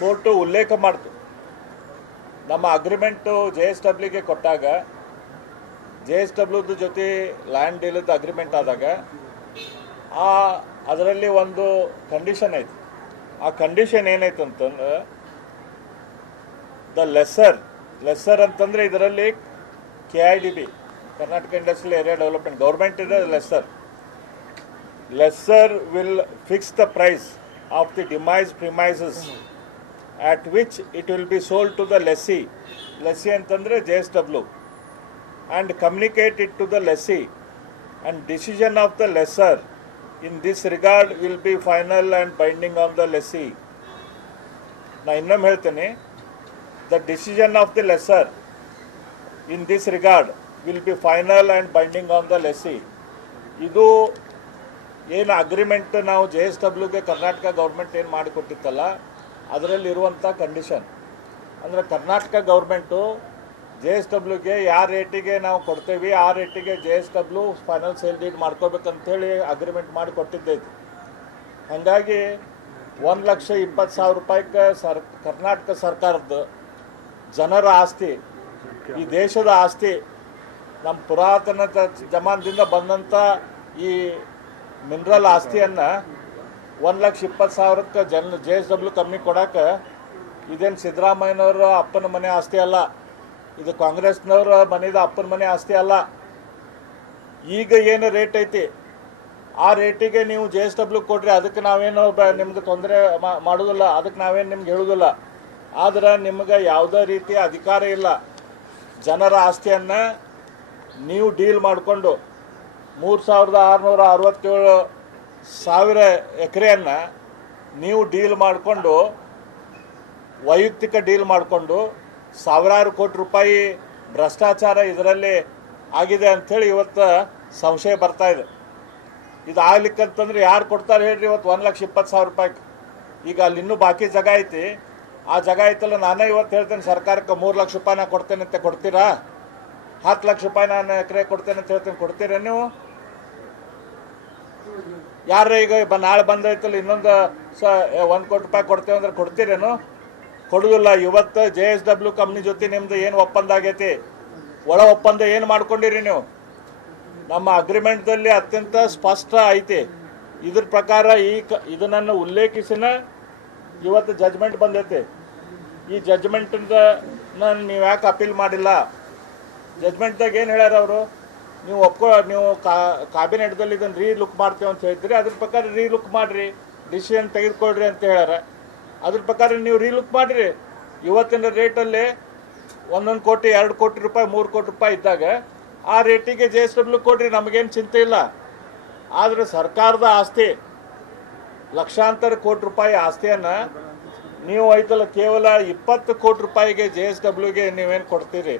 Court ಉಲ್ಲೇಖ ಮಾಡ್ತು. ನಮ್ಮ ಅಗ್ರಿಮೆಂಟು JSWಗೆ ಕೊಟ್ಟಾಗ JSWದ ಜೊತೆ ಲ್ಯಾಂಡ್ ಡೀಲದ ಅಗ್ರಿಮೆಂಟ್ ಆದಾಗ ಅದರಲ್ಲಿ ಒಂದು ಕಂಡೀಷನ್ ಐತಿ. ಆ ಕಂಡೀಷನ್ ಏನೈತೆ ಅಂತಂದ್ರೆ ದ ಲೆಸ್ಸರ್ ಅಂತಂದರೆ ಇದರಲ್ಲಿ KIDB Karnataka industrial area development government ಇದೆ. Lessor will fix the price of the demised premises at which it will be sold to the lessee ಅಂತಂದರೆ JSW, and communicate it to the lessee, and decision of the lessor in this regard will be final and binding on the lessee. ನಾ ಇನ್ನೊಮ್ಮೆ ಹೇಳ್ತೇನೆ, the decision of the lessor in this regard will be final and binding on the lessee. ಇದು ಏನು agreement ನಾವು JSWಗೆ Karnataka government ಏನು ಮಾಡಿಕೊಟ್ಟಿತ್ತಲ್ಲ ಅದರಲ್ಲಿರುವಂಥ condition ಅಂದರೆ Karnataka government JSWಗೆ ಯಾವ ರೇಟಿಗೆ ನಾವು ಕೊಡ್ತೇವೆ ಆ ರೇಟಿಗೆ JSW ಫೈನಲ್ ಸೇಲ್ ಡೀಡ್ ಮಾಡ್ಕೋಬೇಕಂತೇಳಿ ಅಗ್ರಿಮೆಂಟ್ ಮಾಡಿ ಕೊಟ್ಟಿದ್ದೈತಿ. ಹಾಗಾಗಿ 1,20,000 ರೂಪಾಯಿಗೆ ಕರ್ನಾಟಕ ಸರ್ಕಾರದ ಜನರ ಆಸ್ತಿ, ಈ ದೇಶದ ಆಸ್ತಿ, ನಮ್ಮ ಪುರಾತನ ಜಮಾನದಿಂದ ಬಂದಂಥ ಈ ಮಿನರಲ್ ಆಸ್ತಿಯನ್ನು 1,20,000ಕ್ಕೆ JSW ಕಂಪ್ನಿ ಕೊಡೋಕೆ ಇದೇನು ಸಿದ್ದರಾಮಯ್ಯನವರ ಅಪ್ಪನ ಮನೆ ಆಸ್ತಿ ಅಲ್ಲ, ಇದು ಕಾಂಗ್ರೆಸ್ನವ್ರ ಮನೆದ ಅಪ್ಪನ ಮನೆ ಆಸ್ತಿ ಅಲ್ಲ. ಈಗ ಏನು ರೇಟ್ ಐತಿ ಆ ರೇಟಿಗೆ ನೀವು JSW ಕೊಡ್ರಿ, ಅದಕ್ಕೆ ನಾವೇನು ನಿಮ್ಗೆ ತೊಂದರೆ ಮಾಡೋದಿಲ್ಲ, ಅದಕ್ಕೆ ನಾವೇನು ನಿಮ್ಗೆ ಹೇಳೋದಿಲ್ಲ. ಆದರೆ ನಿಮ್ಗೆ ಯಾವುದೇ ರೀತಿಯ ಅಧಿಕಾರ ಇಲ್ಲ. ಜನರ ಆಸ್ತಿಯನ್ನು ನೀವು ಡೀಲ್ ಮಾಡಿಕೊಂಡು 3,667 ಎಕರೆಯನ್ನು ನೀವು ಡೀಲ್ ಮಾಡಿಕೊಂಡು ವೈಯಕ್ತಿಕ ಡೀಲ್ ಮಾಡಿಕೊಂಡು ಸಾವಿರಾರು ಕೋಟಿ ರೂಪಾಯಿ ಭ್ರಷ್ಟಾಚಾರ ಇದರಲ್ಲಿ ಆಗಿದೆ ಅಂಥೇಳಿ ಇವತ್ತು ಸಂಶಯ ಬರ್ತಾ ಇದೆ. ಇದು ಆಗ್ಲಿಕ್ಕಂತಂದ್ರೆ ಯಾರು ಕೊಡ್ತಾರೆ ಹೇಳ್ರಿ? ಇವತ್ತು 1,20,000 ರೂಪಾಯಿಗೆ ಈಗ ಅಲ್ಲಿ ಇನ್ನೂ ಬಾಕಿ ಜಾಗ ಐತಿ. ಆ ಜಾಗ ಐತಲ್ಲ, ನಾನೇ ಇವತ್ತು ಹೇಳ್ತೇನೆ ಸರ್ಕಾರಕ್ಕೆ 3 ಲಕ್ಷ ರೂಪಾಯಿ ನಾನು ಕೊಡ್ತೇನೆ ಅಂತ ಕೊಡ್ತೀರಾ? 10 ಲಕ್ಷ ರೂಪಾಯಿ ನಾನು ಎಕರೆ ಕೊಡ್ತೇನೆ ಅಂತ ಹೇಳ್ತೇನೆ, ಕೊಡ್ತೀರಾ ನೀವು? ಯಾರ ಈಗ ನಾಳೆ ಬಂದೈತಲ್ಲ ಇನ್ನೊಂದು 1 ಕೋಟಿ ರೂಪಾಯಿ ಕೊಡ್ತೇವೆ ಅಂದ್ರೆ ಕೊಡ್ತೀರೇನು? ಕೊಡೋದಿಲ್ಲ. ಇವತ್ತು JSW ಕಂಪ್ನಿ ಜೊತೆ ನಿಮ್ದು ಏನು ಒಪ್ಪಂದ ಆಗೈತಿ, ಒಳ ಒಪ್ಪಂದ ಏನು ಮಾಡ್ಕೊಂಡಿರಿ ನೀವು? ನಮ್ಮ ಅಗ್ರಿಮೆಂಟ್ದಲ್ಲಿ ಅತ್ಯಂತ ಸ್ಪಷ್ಟ ಐತಿ. ಇದ್ರ ಪ್ರಕಾರ ಇದನ್ನು ಉಲ್ಲೇಖಿಸಿನ ಇವತ್ತು ಜಜ್ಮೆಂಟ್ ಬಂದೈತಿ. ಈ ಜಜ್ಮೆಂಟಿಂದ ನೀವು ಯಾಕೆ ಅಪೀಲ್ ಮಾಡಿಲ್ಲ? ಜಜ್ಮೆಂಟ್ದಾಗ ಏನು ಹೇಳ್ಯಾರ ಅವರು? ನೀವು ಕ್ಯಾಬಿನೆಟ್ದಲ್ಲಿ ಇದನ್ನು ಲುಕ್ ಮಾಡ್ತೇವೆ ಅಂತ ಹೇಳ್ತೀರಿ, ಅದ್ರ ಪ್ರಕಾರ ಲುಕ್ ಮಾಡಿರಿ, ಡಿಸಿಷನ್ ತೆಗೆದುಕೊಳ್ರಿ ಅಂತ ಹೇಳ್ಯಾರ. ಅದ್ರ ಪ್ರಕಾರ ನೀವು ಲುಕ್ ಮಾಡಿರಿ. ಇವತ್ತಿನ ರೇಟಲ್ಲಿ 1 ಕೋಟಿ 2 ಕೋಟಿ ರೂಪಾಯಿ 3 ಕೋಟಿ ರೂಪಾಯಿ ಇದ್ದಾಗ ಆ ರೇಟಿಗೆ JSW ಕೊಡ್ರಿ, ನಮಗೇನು ಚಿಂತೆ ಇಲ್ಲ. ಆದರೆ ಸರ್ಕಾರದ ಆಸ್ತಿ ಲಕ್ಷಾಂತರ ಕೋಟಿ ರೂಪಾಯಿ ಆಸ್ತಿಯನ್ನು ನೀವು ಐತಲ್ಲ ಕೇವಲ 20 ಕೋಟಿ ರೂಪಾಯಿಗೆ JSWಗೆ ನೀವೇನು ಕೊಡ್ತೀರಿ?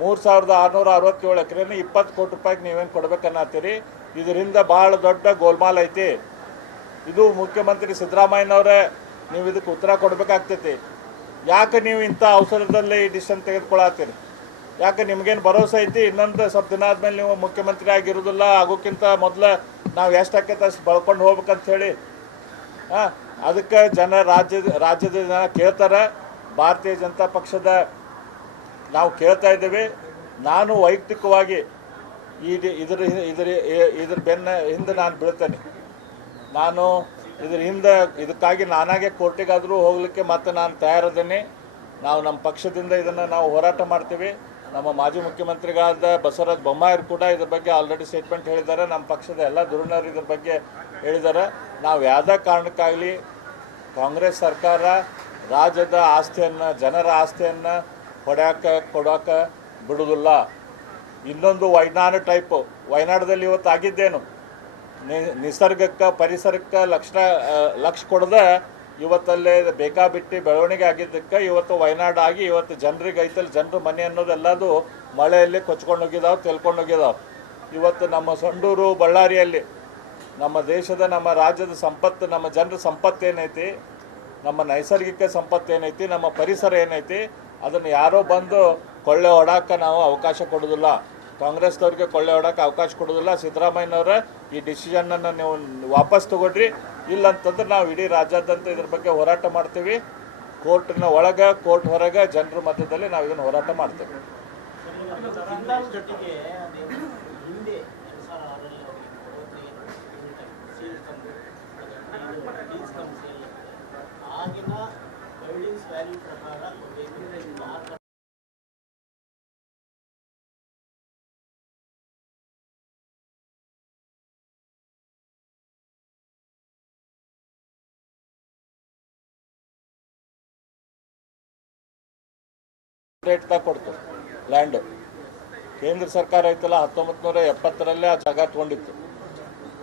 3,667 ಎಕರೆನ 20 ಕೋಟಿ ರೂಪಾಯಿಗೆ ನೀವೇನು ಕೊಡ್ಬೇಕನ್ನತ್ತೀರಿ? ಇದರಿಂದ ಭಾಳ ದೊಡ್ಡ ಗೋಲ್ಮಾಲ್ ಐತಿ. ಇದು ಮುಖ್ಯಮಂತ್ರಿ ಸಿದ್ದರಾಮಯ್ಯನವರೇ ನೀವು ಇದಕ್ಕೆ ಉತ್ತರ ಕೊಡಬೇಕಾಗ್ತೈತಿ. ಯಾಕೆ ನೀವು ಇಂಥ ಅವಸರದಲ್ಲಿ ಈ ಡಿಸಿಷನ್ ತೆಗೆದುಕೊಳ್ಳತ್ತೀರಿ? ಯಾಕೆ ನಿಮಗೇನು ಭರವಸೆ ಐತಿ ಇನ್ನೊಂದು ಸ್ವಲ್ಪ ದಿನ ಆದಮೇಲೆ ನೀವು ಮುಖ್ಯಮಂತ್ರಿ ಆಗಿರೋದಿಲ್ಲ, ಆಗೋಕ್ಕಿಂತ ಮೊದಲು ನಾವು ಎಷ್ಟು ಆಕೈತೆ ಅಷ್ಟು ಬೆಳ್ಕೊಂಡು ಹೋಗ್ಬೇಕಂತ ಹೇಳಿ? ಅದಕ್ಕೆ ರಾಜ್ಯದ ಜನ ಕೇಳ್ತಾರೆ. ಭಾರತೀಯ ಜನತಾ ಪಕ್ಷದ ನಾವು ಕೇಳ್ತಾ ಇದ್ದೇವೆ. ನಾನು ವೈಯಕ್ತಿಕವಾಗಿ ಇದ್ರ ಹಿಂದೆ ನಾನು ಬೀಳ್ತೇನೆ. ನಾನು ಇದಕ್ಕಾಗಿ ನಾನಾಗೆ ಕೋರ್ಟಿಗಾದರೂ ಹೋಗಲಿಕ್ಕೆ ಮತ್ತೆ ನಾನು ತಯಾರಿದ್ದೇನೆ. ನಾವು ನಮ್ಮ ಪಕ್ಷದಿಂದ ಇದನ್ನು ನಾವು ಹೋರಾಟ ಮಾಡ್ತೀವಿ. ನಮ್ಮ ಮಾಜಿ ಮುಖ್ಯಮಂತ್ರಿಗಳಾದ ಬಸವರಾಜ ಬೊಮ್ಮಾಯಿ ಕೂಡ ಇದ್ರ ಬಗ್ಗೆ ಆಲ್ರೆಡಿ ಸ್ಟೇಟ್ಮೆಂಟ್ ಹೇಳಿದ್ದಾರೆ. ನಮ್ಮ ಪಕ್ಷದ ಎಲ್ಲ ಧುರೀಣರು ಇದ್ರ ಬಗ್ಗೆ ಹೇಳಿದ್ದಾರೆ. ನಾವು ಯಾವುದೇ ಕಾರಣಕ್ಕಾಗಲಿ ಕಾಂಗ್ರೆಸ್ ಸರ್ಕಾರ ರಾಜ್ಯದ ಆಸ್ತಿಯನ್ನು, ಜನರ ಆಸ್ತಿಯನ್ನು ಕೊಡೋಕೆ ಬಿಡೋದಿಲ್ಲ. ಇನ್ನೊಂದು ವಯನಾಡದಲ್ಲಿ ಇವತ್ತು ಆಗಿದ್ದೇನು, ನಿಸರ್ಗಕ್ಕೆ ಪರಿಸರಕ್ಕೆ ಲಕ್ಷ ಕೊಡದೆ ಇವತ್ತಲ್ಲೇ ಬೇಕಾಬಿಟ್ಟು ಬೆಳವಣಿಗೆ ಆಗಿದ್ದಕ್ಕೆ ಇವತ್ತು ವಯನಾಡು ಆಗಿ ಇವತ್ತು ಜನರಿಗೆ ಐತಲ್ಲಿ ಜನರ ಮನೆ ಅನ್ನೋದೆಲ್ಲದು ಮಳೆಯಲ್ಲಿ ಕೊಚ್ಕೊಂಡು ಹೋಗಿದಾವೆ, ತೆಲ್ಕೊಂಡು ಹೋಗಿದಾವೆ. ಇವತ್ತು ನಮ್ಮ ಸಂಡೂರು ಬಳ್ಳಾರಿಯಲ್ಲಿ ನಮ್ಮ ದೇಶದ ನಮ್ಮ ರಾಜ್ಯದ ಸಂಪತ್ತು, ನಮ್ಮ ಜನರ ಸಂಪತ್ತು ಏನೈತಿ, ನಮ್ಮ ನೈಸರ್ಗಿಕ ಸಂಪತ್ತು ಏನೈತಿ, ನಮ್ಮ ಪರಿಸರ ಏನೈತಿ, ಅದನ್ನು ಯಾರೋ ಬಂದು ಕೊಳ್ಳೆ ಹೊಡೋಕ್ಕೆ ನಾವು ಅವಕಾಶ ಕೊಡೋದಿಲ್ಲ. ಕಾಂಗ್ರೆಸ್ದವ್ರಿಗೆ ಕೊಳ್ಳೆ ಹೊಡೋಕ್ಕೆ ಅವಕಾಶ ಕೊಡೋದಿಲ್ಲ. ಸಿದ್ದರಾಮಯ್ಯನವರ ಈ ಡಿಸಿಷನನ್ನು ನೀವು ವಾಪಸ್ ತೊಗೊಳ್ರಿ, ಇಲ್ಲಂತಂದ್ರೆ ನಾವು ಇಡೀ ರಾಜ್ಯಾದ್ಯಂತ ಇದ್ರ ಬಗ್ಗೆ ಹೋರಾಟ ಮಾಡ್ತೀವಿ. ಕೋರ್ಟ್ನ ಒಳಗೆ ಕೋರ್ಟ್ ಹೊರಗೆ ಜನರ ಮಧ್ಯದಲ್ಲಿ ನಾವು ಇದನ್ನು ಹೋರಾಟ ಮಾಡ್ತೇವೆ. ರೇಟ್ದಾಗ ಕೊಡ್ತು ಲ್ಯಾಂಡ್. ಕೇಂದ್ರ ಸರ್ಕಾರ ಐತಲ್ಲ 1970ರಲ್ಲಿ ಆ ಜಾಗ ತಗೊಂಡಿತ್ತು.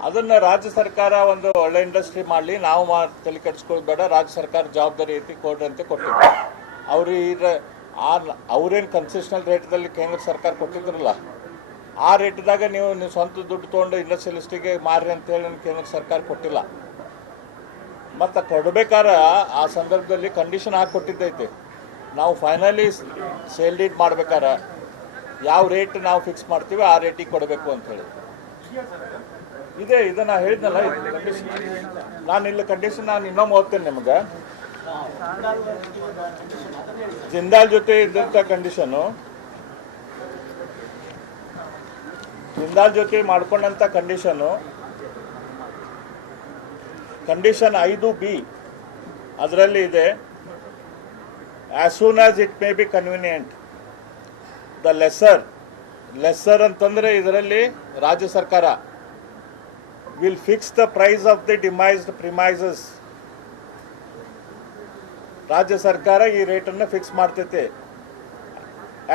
ಅದನ್ನು ರಾಜ್ಯ ಸರ್ಕಾರ ಒಂದು ಒಳ್ಳೆ ಇಂಡಸ್ಟ್ರಿ ಮಾಡಲಿ, ನಾವು ತಲೆ ಕೆಡಿಸ್ಕೊಳ್ಳೋದು ಬೇಡ, ರಾಜ್ಯ ಸರ್ಕಾರ ಜವಾಬ್ದಾರಿ ಐತಿ ಕೊಡ್ರಿ ಅಂತ ಕೊಟ್ಟಿದ್ರು. ಅವ್ರೇನು ಕನ್ಸೆಷನಲ್ ರೇಟ್ದಲ್ಲಿ ಕೇಂದ್ರ ಸರ್ಕಾರ ಕೊಟ್ಟಿದ್ರಲ್ಲ, ಆ ರೇಟ್ದಾಗ ನೀವು ಸ್ವಂತ ದುಡ್ಡು ತೊಗೊಂಡು ಇಂಡಸ್ಟ್ರಿಯಲಿಸ್ಟಿಗೆ ಮಾರ್ರಿ ಅಂತೇಳಿ ಕೇಂದ್ರ ಸರ್ಕಾರ ಕೊಟ್ಟಿಲ್ಲ. ಮತ್ತು ಕೊಡ್ಬೇಕಾದ್ರೆ ಆ ಸಂದರ್ಭದಲ್ಲಿ ಕಂಡೀಷನ್ ಹಾಕಿ ಕೊಟ್ಟಿದ್ದೈತಿ. ನಾವು ಫೈನಲಿ ಸೇಲ್ ಡೀಡ್ ಮಾಡ್ಬೇಕಾರೆ ಯಾವ ರೇಟ್ ನಾವು ಫಿಕ್ಸ್ ಮಾಡ್ತೀವಿ ಆ ರೇಟಿಗೆ ಕೊಡಬೇಕು ಅಂಥೇಳಿ ಇದೆ. ಇದನ್ನು ಹೇಳಿದ್ನಲ್ಲ, ಇದು ಕಂಡೀಷನ್. ನಾನು ಇಲ್ಲಿ ಕಂಡೀಷನ್ ನಾನು ಇನ್ನೊಮ್ಮೆ ಓದ್ತೇನೆ ನಿಮ್ಗೆ. ಜಿಂದಾಲ್ ಜೊತೆ ಇದ್ದಂಥ ಕಂಡೀಷನು, ಜಿಂದಾಲ್ ಜೊತೆ ಮಾಡ್ಕೊಂಡಂಥ ಕಂಡೀಷನು, ಕಂಡೀಷನ್ 5B ಅದರಲ್ಲಿ ಇದೆ, as soon as it may be convenient, the lesser ಅಂತಂದರೆ ಇದರಲ್ಲಿ ರಾಜ್ಯ ಸರ್ಕಾರ will fix the price of the demised premises. ರಾಜ್ಯ ಸರ್ಕಾರ ಈ ರೇಟನ್ನು fix ಮಾಡ್ತೈತೆ,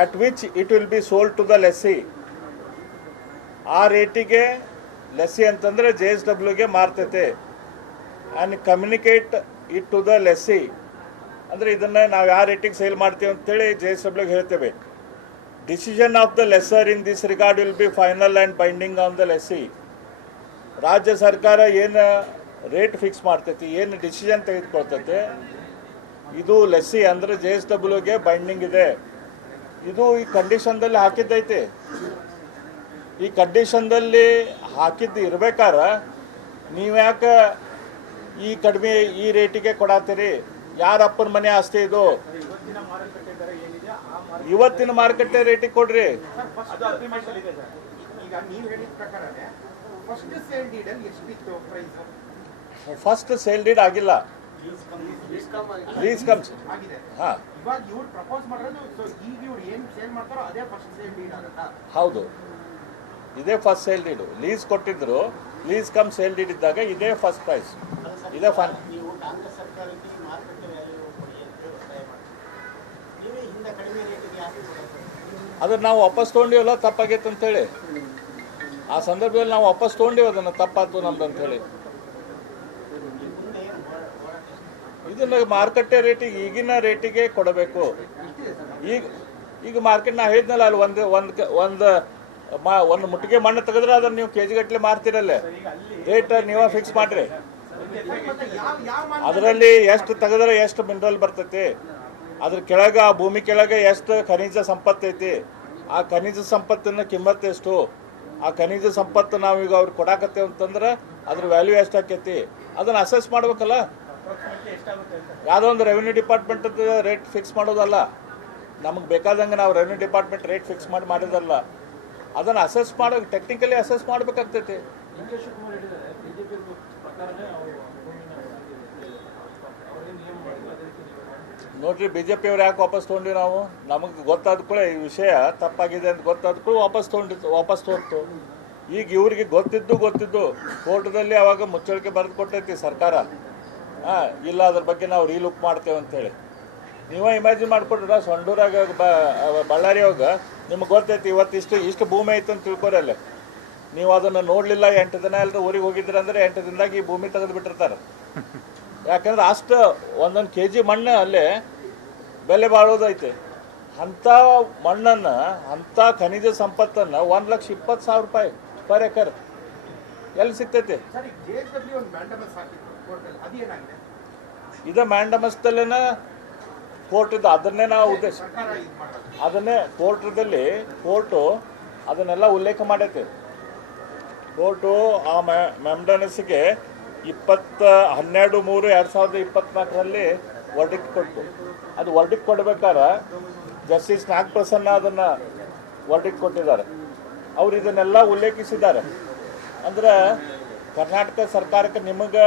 at which it will be sold to the lessee. ಆ ರೇಟಿಗೆ ಲೆಸ್ಸಿ ಅಂತಂದರೆ JSWಗೆ ಮಾರ್ತೈತೆ, and communicate it to the lessee. ಅಂದರೆ ಇದನ್ನು ನಾವು ಯಾವ ರೇಟಿಗೆ ಸೇಲ್ ಮಾಡ್ತೀವಿ ಅಂತೇಳಿ JSWಗೆ ಹೇಳ್ತೇವೆ. Decision of the lesser in this regard will be final and binding on the lessee. ರಾಜ್ಯ ಸರ್ಕಾರ ಏನು ರೇಟ್ ಫಿಕ್ಸ್ ಮಾಡ್ತೈತಿ, ಏನು ಡಿಸಿಷನ್ ತೆಗೆದುಕೊಳ್ತೈತೆ, ಇದು ಲೆಸ್ಸಿ ಅಂದರೆ JSWಗೆ ಬೈಂಡಿಂಗ್ ಇದೆ. ಇದು ಈ ಕಂಡೀಷನ್ದಲ್ಲಿ ಹಾಕಿದ್ದೈತೆ. ಈ ಕಂಡೀಷನ್ದಲ್ಲಿ ಹಾಕಿದ್ದು ಇರ್ಬೇಕಾದ್ರೆ ನೀವ್ಯಾಕೆ ಈ ಕಡಿಮೆ ಈ ರೇಟಿಗೆ ಕೊಡತ್ತೀರಿ? ಯಾರಪ್ಪನ ಮನೆ ಆಸ್ತಿ ಇದು? ಇವತ್ತಿನ ಮಾರುಕಟ್ಟೆ ರೇಟಿಗೆ ಕೊಡ್ರಿ. ಫಸ್ಟ್ ಸೇಲ್ ಡೀಡ್ ಆಗಿಲ್ಲ, ಲೀಸ್ ಕಮ್ಸ್. ಹೌದು, ಇದೇ ಫಸ್ಟ್ ಸೇಲ್ ಡೀಡು. ಲೀಸ್ ಕೊಟ್ಟಿದ್ರು, ಲೀಸ್ ಕಮ್ ಸೇಲ್ ಡೀಡ್ ಇದ್ದಾಗ ಇದೇ ಫಸ್ಟ್ ಪ್ರೈಸ್, ಇದೇ ಫನ್. ಅದನ್ನು ನಾವು ವಾಪಸ್ ತೊಗೊಂಡಿವಲ್ಲ, ತಪ್ಪಾಗೈತೆ ಅಂತೇಳಿ. ಆ ಸಂದರ್ಭದಲ್ಲಿ ನಾವು ವಾಪಸ್ ತೊಗೊಂಡಿವಿ, ಅದನ್ನು ತಪ್ಪಾಯ್ತು ನಮ್ದು ಅಂಥೇಳಿ. ಇದನ್ನು ಮಾರುಕಟ್ಟೆ ರೇಟಿಗೆ, ಈಗಿನ ರೇಟಿಗೆ ಕೊಡಬೇಕು. ಈಗ ಮಾರ್ಕೆಟ್ ನಾ ಹೇಳಿದ್ನಲ್ಲ, ಅಲ್ಲಿ ಒಂದು ಮುಟ್ಟಿಗೆ ಮಣ್ಣು ತೆಗೆದ್ರೆ ಅದನ್ನು ನೀವು ಕೆಜಿ ಗಟ್ಟಲೆ ಮಾರ್ತಿರಲ್ಲೇ, ರೇಟ್ ನೀವೇ ಫಿಕ್ಸ್ ಮಾಡಿರಿ. ಅದರಲ್ಲಿ ಎಷ್ಟು ತೆಗೆದ್ರೆ ಎಷ್ಟು ಮಿನರಲ್ ಬರ್ತೈತಿ, ಅದ್ರ ಕೆಳಗೆ ಆ ಭೂಮಿ ಕೆಳಗೆ ಎಷ್ಟು ಖನಿಜ ಸಂಪತ್ತು ಐತಿ, ಆ ಖನಿಜ ಸಂಪತ್ತಿನ ಕಿಮ್ಮತ್ತು ಎಷ್ಟು, ಆ ಖನಿಜ ಸಂಪತ್ತು ನಾವೀಗ ಅವ್ರಿಗೆ ಕೊಡಾಕತ್ತೇವೆ ಅಂತಂದ್ರೆ ಅದ್ರ ವ್ಯಾಲ್ಯೂ ಎಷ್ಟು ಆಕೈತಿ ಅದನ್ನು ಅಸೆಸ್ ಮಾಡ್ಬೇಕಲ್ಲ. ಯಾವುದೋ ಒಂದು ರೆವಿನ್ಯೂ ಡಿಪಾರ್ಟ್ಮೆಂಟದ್ದು ರೇಟ್ ಫಿಕ್ಸ್ ಮಾಡೋದಲ್ಲ, ನಮಗೆ ಬೇಕಾದಂಗೆ ನಾವು ರೆವಿನ್ಯೂ ಡಿಪಾರ್ಟ್ಮೆಂಟ್ ರೇಟ್ ಫಿಕ್ಸ್ ಮಾಡಿದಲ್ಲ, ಅದನ್ನು ಅಸೆಸ್ ಮಾಡೋ, ಟೆಕ್ನಿಕಲಿ ಅಸೆಸ್ ಮಾಡಬೇಕಾಗ್ತೈತಿ. ನೋಡ್ರಿ, BJP ಅವ್ರು ಯಾಕೆ ವಾಪಸ್ ತೊಗೊಂಡ್ವಿ ನಾವು? ನಮಗೆ ಗೊತ್ತಾದ ಕೂಡ ಈ ವಿಷಯ ತಪ್ಪಾಗಿದೆ ಅಂತ ಗೊತ್ತಾದ ಕೂಡ ವಾಪಸ್ ತೊಗೊಂಡು. ಈಗ ಇವ್ರಿಗೆ ಗೊತ್ತಿದ್ದು ಕೋರ್ಟ್ದಲ್ಲಿ ಅವಾಗ ಮುಚ್ಚಳಿಕೆ ಬರೆದು ಕೊಟ್ಟೈತಿ ಸರ್ಕಾರ. ಇಲ್ಲ ಅದ್ರ ಬಗ್ಗೆ ನಾವು ರೀಲುಕ್ ಮಾಡ್ತೇವೆ ಅಂತೇಳಿ. ನೀವೇ ಇಮ್ಯಾಜಿನ್ ಮಾಡ್ಕೊಡ್ರ, ಸೊಂಡೂರಾಗ ಬಳ್ಳಾರಿ ಹೋಗ ನಿಮ್ಗೆ ಗೊತ್ತೈತಿ ಇಷ್ಟು ಭೂಮಿ ಐತೆ ಅಂತ ತಿಳ್ಕೊರಿ. ಅಲ್ಲೇ ನೀವು ಅದನ್ನು ನೋಡಲಿಲ್ಲ, 8 ದಿನ ಎಲ್ಲರೂ ಊರಿಗೆ ಹೋಗಿದ್ರೆ ಅಂದರೆ 8 ದಿನದಾಗ ಈ ಭೂಮಿ ತೆಗೆದು ಬಿಟ್ಟಿರ್ತಾರೆ. ಯಾಕಂದ್ರೆ ಅಷ್ಟು ಒಂದೊಂದು kg ಮಣ್ಣು ಅಲ್ಲೇ ಬೆಲೆ ಬಾಳೋದೈತೆ. ಅಂಥ ಮಣ್ಣನ್ನು, ಅಂಥ ಖನಿಜ ಸಂಪತ್ತನ್ನು 1,20,000 ರೂಪಾಯಿ ಪರ್ ಎಕರ್ ಎಲ್ಲಿ ಸಿಗ್ತೈತಿ? ಇದು ಮ್ಯಾಂಡಮಸ್ದಲ್ಲೇನ ಕೋರ್ಟಿದ್ದು, ಅದನ್ನೇ ನಾವು ಉದ್ದೇಶ, ಅದನ್ನೇ ಕೋರ್ಟು ಅದನ್ನೆಲ್ಲ ಉಲ್ಲೇಖ ಮಾಡೈತೆ. ಕೋರ್ಟು ಆ ಮ್ಯಾಂಡಮಸ್ಗೆ 12/3/2024 ವರ್ಡಿಕ್ಟ್ ಕೊಟ್ಟು. ಅದು ವರ್ಡಿಕ್ಟ್ ಕೊಡ್ಬೇಕಾದ್ರೆ ಜಸ್ಟಿಸ್ ನಾಗಪ್ರಸನ್ನ ಅದನ್ನು ವರ್ಡಿಕ್ಟ್ ಕೊಟ್ಟಿದ್ದಾರೆ. ಅವ್ರು ಇದನ್ನೆಲ್ಲ ಉಲ್ಲೇಖಿಸಿದ್ದಾರೆ. ಅಂದ್ರೆ ಕರ್ನಾಟಕ ಸರ್ಕಾರಕ್ಕೆ ನಿಮಗೆ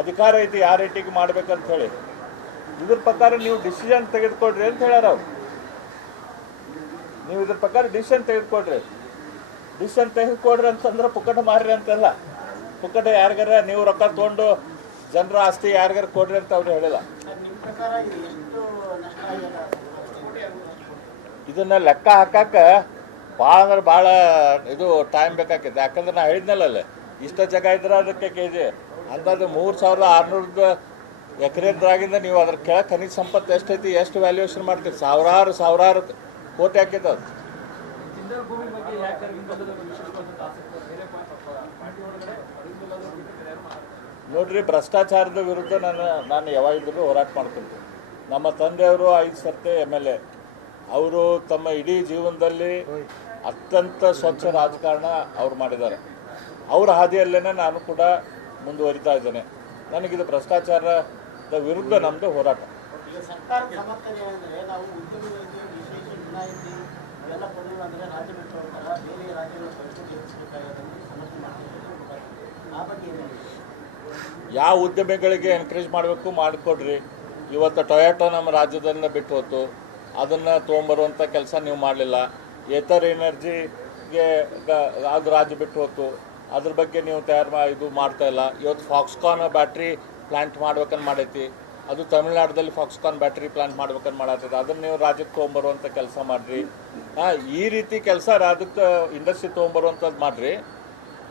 ಅಧಿಕಾರ ಐತಿ ಯಾವ ರೇಟಿಗೆ ಮಾಡ್ಬೇಕಂತ ಹೇಳಿ. ಇದ್ರ ಪ್ರಕಾರ ನೀವು ಡಿಸಿಷನ್ ತೆಗೆದುಕೊಡ್ರಿ ಅಂತ ಹೇಳ್ಯಾರ ಅವ್ರು. ನೀವು ಇದ್ರ ಪ್ರಕಾರ ಡಿಸಿಷನ್ ತೆಗೆದುಕೊಡ್ರಿ. ಡಿಸಿಷನ್ ತೆಗೆದುಕೊಡ್ರಿ ಅಂತಂದ್ರೆ ಪುಕ್ಕಟ ಮಾರ್ರಿ ಅಂತಲ್ಲ. ಪುಕ್ಕಟ ಯಾರಿಗಾರ ನೀವು ರೊಕ್ಕ ತೊಗೊಂಡು ಜನರ ಆಸ್ತಿ ಯಾರಿಗಾರ ಕೊಡ್ರಿ ಅಂತ ಅವ್ರು ಹೇಳಿಲ್ಲ. ಇದನ್ನ ಲೆಕ್ಕ ಹಾಕಕ್ಕೆ ಭಾಳ ಅಂದ್ರೆ ಭಾಳ ಇದು ಟೈಮ್ ಬೇಕಾಗ್ತದೆ. ಯಾಕಂದ್ರೆ ನಾ ಹೇಳಿದ್ನಲ್ಲ, ಇಷ್ಟ ಜಾಗ ಇದ್ರೆ ಅದಕ್ಕೆ ಕೆ ಜಿ ಅಂದಾಜು 3600 ಎಕರೆದ್ರಾಗಿಂದ ನೀವು ಅದ್ರ ಕೆಳಗೆ ಖನಿಜ ಸಂಪತ್ತು ಎಷ್ಟೈತಿ, ಎಷ್ಟು ವ್ಯಾಲ್ಯೂಯೇಷನ್ ಮಾಡ್ತೀರಿ? ಸಾವಿರಾರು ಕೋಟಿ ಹಾಕಿದ್ದು. ನೋಡ್ರಿ, ಭ್ರಷ್ಟಾಚಾರದ ವಿರುದ್ಧ ನಾನು ಯಾವಾಗಿದ್ದರೂ ಹೋರಾಟ ಮಾಡ್ತೀನಿ. ನಮ್ಮ ತಂದೆಯವರು 5 ಸರ್ತಿ MLA. ಅವರು ತಮ್ಮ ಇಡೀ ಜೀವನದಲ್ಲಿ ಅತ್ಯಂತ ಸ್ವಚ್ಛ ರಾಜಕಾರಣ ಅವ್ರು ಮಾಡಿದ್ದಾರೆ. ಅವ್ರ ಹಾದಿಯಲ್ಲೇ ನಾನು ಕೂಡ ಮುಂದುವರಿತಾ ಇದ್ದೇನೆ. ನನಗಿದು ಭ್ರಷ್ಟಾಚಾರದ ವಿರುದ್ಧ ನಮ್ಮದು ಹೋರಾಟ. ಯಾವ ಉದ್ಯಮಿಗಳಿಗೆ ಎನ್ಕರೇಜ್ ಮಾಡಬೇಕು ಮಾಡಿಕೊಡ್ರಿ. ಇವತ್ತು ಟೊಯೋಟೋ ನಮ್ಮ ರಾಜ್ಯದಿಂದ ಬಿಟ್ಟು ಹೋಯ್ತು, ಅದನ್ನು ತೊಗೊಂಬರುವಂಥ ಕೆಲಸ ನೀವು ಮಾಡಲಿಲ್ಲ. ಏತರ್ ಎನರ್ಜಿಗೆ ಅದು ರಾಜ್ಯ ಬಿಟ್ಟು ಹೋಯ್ತು, ಅದ್ರ ಬಗ್ಗೆ ನೀವು ಇದು ಮಾಡ್ತಾಯಿಲ್ಲ. ಇವತ್ತು ಫಾಕ್ಸ್ಕಾನ್ ಬ್ಯಾಟ್ರಿ ಪ್ಲ್ಯಾಂಟ್ ಮಾಡ್ಬೇಕಂತ ಮಾಡೈತಿ, ಅದು ತಮಿಳ್ನಾಡಲ್ಲಿ ಫಾಕ್ಸ್ಕಾನ್ ಬ್ಯಾಟ್ರಿ ಪ್ಲ್ಯಾಂಟ್ ಮಾಡ್ಬೇಕಂತ ಮಾಡತ್ತೈತೆ, ಅದನ್ನು ನೀವು ರಾಜ್ಯಕ್ಕೆ ತೊಗೊಂಬರುವಂಥ ಕೆಲಸ ಮಾಡಿರಿ. ಈ ರೀತಿ ಕೆಲಸ ರಾಜ್ಯಕ್ಕೆ ಇಂಡಸ್ಟ್ರಿ ತೊಗೊಂಬರುವಂಥದ್ದು ಮಾಡಿರಿ.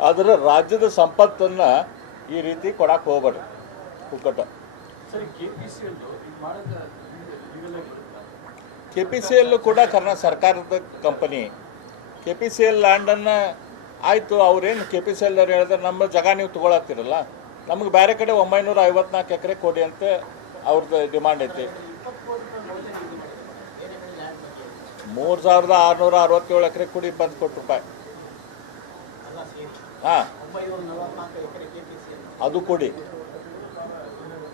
ಅದರ ರಾಜ್ಯದ ಸಂಪತ್ತನ್ನು ಈ ರೀತಿ ಕೊಡಕ್ಕೆ ಹೋಗ್ಬೇಡ್ರಿ ಪುಕ್ಕಟ. KPCL ಕೂಡ ಕರ್ನಾಟಕ ಸರ್ಕಾರದ ಕಂಪನಿ. KPCL ಲ್ಯಾಂಡನ್ನು ಆಯಿತು, ಅವ್ರೇನು KPCL ಅವ್ರು ಹೇಳಿದ್ರೆ ನಮ್ಮ ಜಾಗ ನೀವು ತೊಗೊಳತ್ತೀರಲ್ಲ, ನಮಗೆ ಬೇರೆ ಕಡೆ 954 ಎಕರೆ ಕೊಡಿ ಅಂತ ಅವ್ರದ್ದು ಡಿಮಾಂಡ್ ಐತಿ. 3667 ಎಕರೆ ಕೊಡಿ 20 ಕೋಟಿ ರೂಪಾಯಿ. ಹಾಂ, ಅದು ಕೊಡಿ.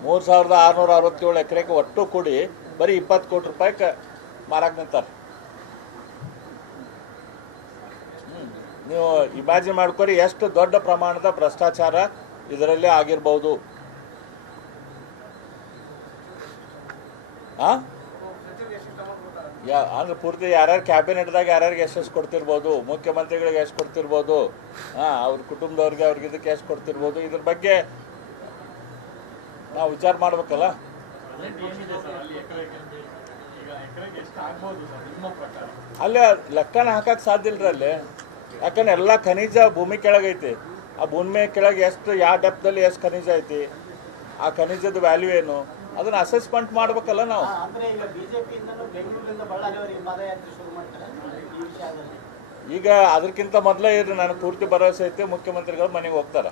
3667 ಎಕರೆಗೆ ಒಟ್ಟು ಕೊಡಿ, ಬರೀ 20 ಕೋಟಿ ರೂಪಾಯಿಗೆ ಮಾರಾಕ್ ನಿಂತಾರೆ. ನೀವು ಇಮ್ಯಾಜಿನ್ ಮಾಡ್ಕೊರಿ ಎಷ್ಟು ದೊಡ್ಡ ಪ್ರಮಾಣದ ಭ್ರಷ್ಟಾಚಾರ ಇದರಲ್ಲಿ ಆಗಿರ್ಬೋದು. ಅಂದ್ರೆ ಪೂರ್ತಿ ಯಾರ್ಯಾರು ಕ್ಯಾಬಿನೆಟ್ದಾಗ ಯಾರ್ಯಾರಿಗೆ ಎಷ್ಟು ಕೊಡ್ತಿರ್ಬೋದು, ಮುಖ್ಯಮಂತ್ರಿಗಳಿಗೆ ಎಷ್ಟು ಕೊಡ್ತಿರ್ಬೋದು, ಅವ್ರ ಕುಟುಂಬದವ್ರಿಗೆ ಅವ್ರಿಗೆ ಇದಕ್ಕೆ ಎಷ್ಟು ಕೊಡ್ತಿರ್ಬೋದು, ಇದ್ರ ಬಗ್ಗೆ ನಾವು ವಿಚಾರ ಮಾಡ್ಬೇಕಲ್ಲ. ಅಲ್ಲೇ ಲೆಕ್ಕನ ಹಾಕಕ್ಕೆ ಸಾಧ್ಯ ಇಲ್ರಿ ಅಲ್ಲಿ. ಯಾಕಂದ್ರೆ ಎಲ್ಲ ಖನಿಜ ಭೂಮಿ ಕೆಳಗೈತಿ. ಆ ಭೂಮಿ ಕೆಳಗೆ ಎಷ್ಟು, ಯಾವ ಡೆಪ್ದಲ್ಲಿ ಎಷ್ಟು ಖನಿಜ ಐತಿ, ಆ ಖನಿಜದ ವ್ಯಾಲ್ಯೂ ಏನು, ಅದನ್ನ ಅಸೆಸ್ಮೆಂಟ್ ಮಾಡ್ಬೇಕಲ್ಲ ನಾವು. ಈಗ ಅದಕ್ಕಿಂತ ಮೊದಲೇ ಇರು, ನನಗೆ ಪೂರ್ತಿ ಭರವಸೆ ಐತಿ ಮುಖ್ಯಮಂತ್ರಿಗಳು ಮನೆಗೆ ಹೋಗ್ತಾರೆ.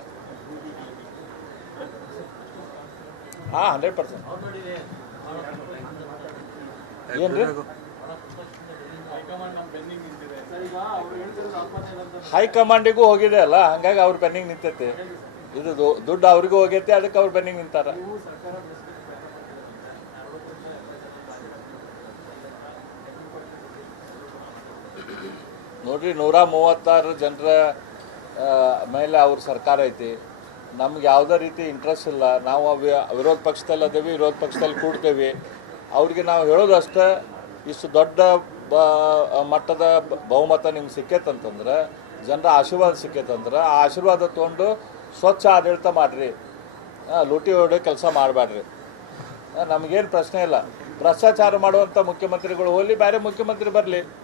100%. ಏನ್ರಿ ಹೈಕಮಾಂಡಿಗೂ ಹೋಗಿದೆ ಅಲ್ಲ, ಹಂಗಾಗಿ ಅವ್ರ ಬೆನ್ನಿಗೆ ನಿಂತೈತಿ. ಇದು ದುಡ್ಡು ಅವ್ರಿಗೂ ಹೋಗೈತಿ, ಅದಕ್ಕೆ ಅವ್ರು ಬೆನ್ನಿಗೆ ನಿಂತಾರ. ನೋಡ್ರಿ, 136 ಜನರ ಮೇಲೆ ಅವ್ರ ಸರ್ಕಾರ ಐತಿ. ನಮ್ಗೆ ಯಾವುದೇ ರೀತಿ ಇಂಟ್ರೆಸ್ಟ್ ಇಲ್ಲ. ನಾವು ವಿರೋಧ ಪಕ್ಷದಲ್ಲಿ ಅದೇವಿ, ವಿರೋಧ ಪಕ್ಷದಲ್ಲಿ ಕೂಡ್ತೇವೆ. ಅವ್ರಿಗೆ ನಾವು ಹೇಳೋದು ಅಷ್ಟೇ, ಇಷ್ಟು ದೊಡ್ಡ ಮಟ್ಟದ ಬಹುಮತ ನಿಮ್ಗೆ ಸಿಕ್ಕೈತಂತಂದ್ರೆ, ಜನರ ಆಶೀರ್ವಾದ ಸಿಕ್ಕೈತಂದ್ರೆ, ಆ ಆಶೀರ್ವಾದ ತೊಗೊಂಡು ಸ್ವಚ್ಛ ಆಡಳಿತ ಮಾಡಿರಿ. ಲೂಟಿ ಹೊಡೆ ಕೆಲಸ ಮಾಡಬೇಡ್ರಿ. ನಮಗೇನು ಪ್ರಶ್ನೆ ಇಲ್ಲ. ಭ್ರಷ್ಟಾಚಾರ ಮಾಡುವಂಥ ಮುಖ್ಯಮಂತ್ರಿಗಳು ಹೋಗಲಿ, ಬೇರೆ ಮುಖ್ಯಮಂತ್ರಿ ಬರಲಿ,